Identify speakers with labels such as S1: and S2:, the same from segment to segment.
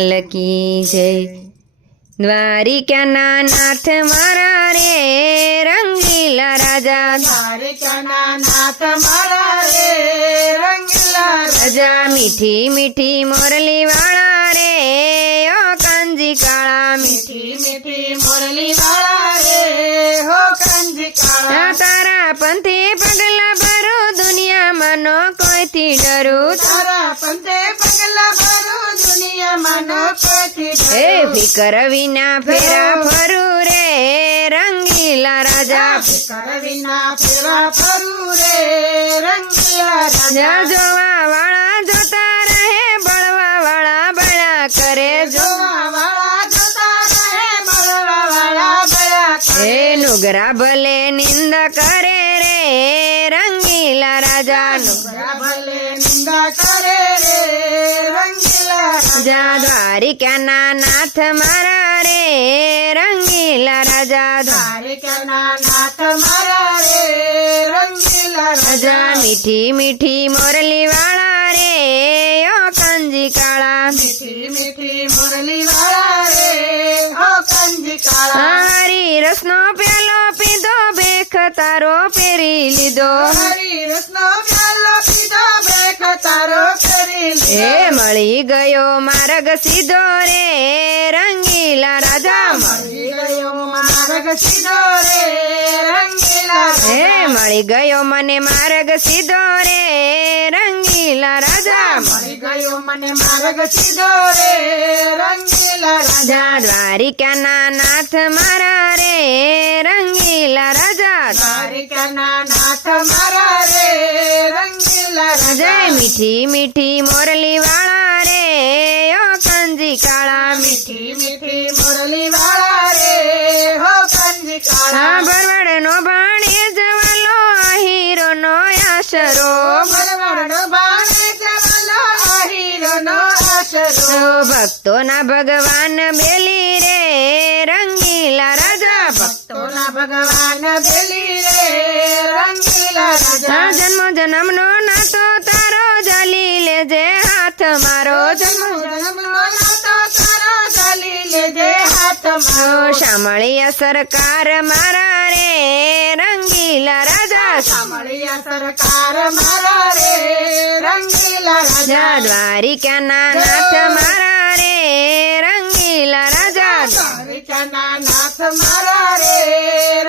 S1: લાલ કી જય દ્વારિકાના નાથ મારા રે રંગીલા રાજા
S2: દ્વારિકાના નાથ મારા રે રંગીલા
S1: રાજા મીઠી મીઠી મોરલી વાળા રે ઓ કાંજી કાળા મીઠી
S2: મીઠી મીઠી મુરલી વાળા રે હો કંજી કાળા
S1: આ તારા પંથે પગલા ભરો દુનિયામાં નો કોઈથી ડરું
S2: તારા પંથે પગલા ભરું દુનિયામાં
S1: એ ફિકર વિના ફેરા ફરું રે રંગીલા રાજા.
S2: ફિકર વિના ફેરા ફરું રે રંગીલા રાજા.
S1: જોવા વાળા જોતા રહે બળવા વાળા બળા કરે
S2: જોવા વાળા જોતા રહે બળવા વાળા બળા કરે.
S1: એ નુગરા ભલે નિંદા કરે રંગીલા રાજા
S2: બળા ભલે નિંદા કરે રે રંગીલા રાજા
S1: જા દ્વારિકાના નાથ મારા રે? રંગીલા રાજા
S2: રાજા
S1: મીઠી મીઠી મોરલી વાળા રે. ઓ કંજી કાળા.
S2: મીઠી મીઠી મોરલી વાળા રે ઓ કંજી કાળા
S1: હરી રસનો પેલો પીધો બેખ તારો પેરી લીધો.
S2: હરી
S1: એ મળી ગયો માર્ગ સીધો રે રંગીલા રાજા હે મળી ગયો મને માર્ગ સીધો રે રંગીલા રાજા
S2: મળી ગયો મને માર્ગ સીધો રે રંગીલા રાજા
S1: જા દ્વારિકાના નાથ મારા રે રંગીલા રાજા
S2: દ્વારિકાના નાથ મારા
S1: જય
S2: રાજા
S1: મીઠી મીઠી મોરલી વાળા રે ઓ કંજી કાળા મીઠી
S2: મીઠી મીઠી મુરલી વાળા રે હો કંજી
S1: હા
S2: કાળા
S1: બરવાડ નો ભાણે જવાલો આહીરો નો આશરો
S2: ભરવાડનો બાણે જવાલો આહીરનો આશરો
S1: ભક્તોના ભગવાન બેલી રે રંગીલા રાજા
S2: ભક્તોના ભગવાન બેલી રે રંગીલા રાજા
S1: આ જન્મ જન્મ નો મારો શામળિયા સરકાર મારા રે રંગીલા રાજા.
S2: સાંભળ્યા સરકાર મારા રે રંગીલા રાજા.
S1: દ્વારિકાના નાથ મારા રે રંગીલા રાજા.
S2: દ્વારિકાના નાથ મારા રે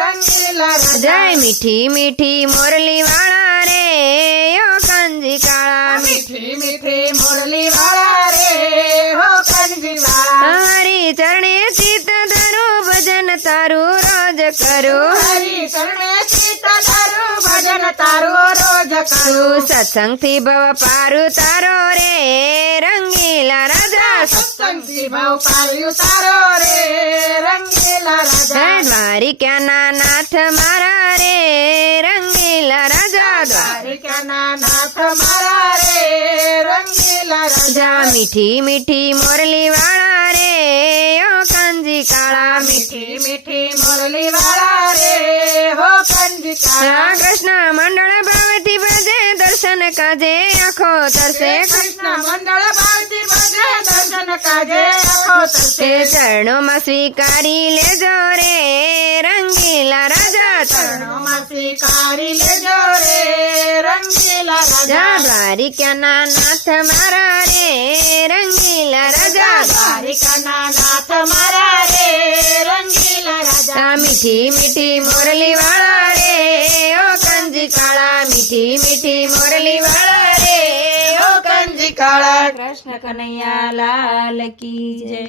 S2: રંગીલા
S1: જય મીઠી મીઠી મોરલી વાળા રે યો કંજી કાળા
S2: મીઠી મીઠી મોરલી વાળા
S1: કરું.
S2: હરી ચરણે ચિત્ત તારું ભજન તારું રોજ કરું.
S1: સત્સંગથી ભવ પારું તારો રે રંગીલા રાજા.
S2: સત્સંગથી ભવ પાડ્યું તારો રે રંગીલા રાજા.
S1: દ્વારિકાના નાથ મારા રે રંગીલા રાજા.
S2: દ્વારિકાના નાથ મારા રે રંગીલા રાજા.
S1: મીઠી મીઠી મોરલી વાળા રે કંજી કાળા
S2: મીઠી મીઠી મુરલી વાળા રે હો કંજી કાળા
S1: જા કૃષ્ણ મંડળ ભાવથી ભજે દર્શન કાજે આખો તરસે
S2: કૃષ્ણ મંડળ ભાવથી ભજે દર્શન કાજે આખો
S1: તે
S2: તરસે
S1: ચરણોમાં સ્વીકારી લેજો રે રંગીલા રાજા
S2: ચરણોમાં સ્વીકારી લેજો રે રંગીલા
S1: જા
S2: રાજા
S1: દ્વારિકાના નાથ મારા રે રંગીલા રાજા
S2: દ્વારિકાના નાથ મારા રે રંગીલા રાજા
S1: આ મીઠી મીઠી મોરલી વાળા રે, ઓ કંજ કાળા, મીઠી મીઠી મોરલી વાળા રે, ઓ કંજ કાળા.
S2: કૃષ્ણ કનૈયા લાલ કી જય.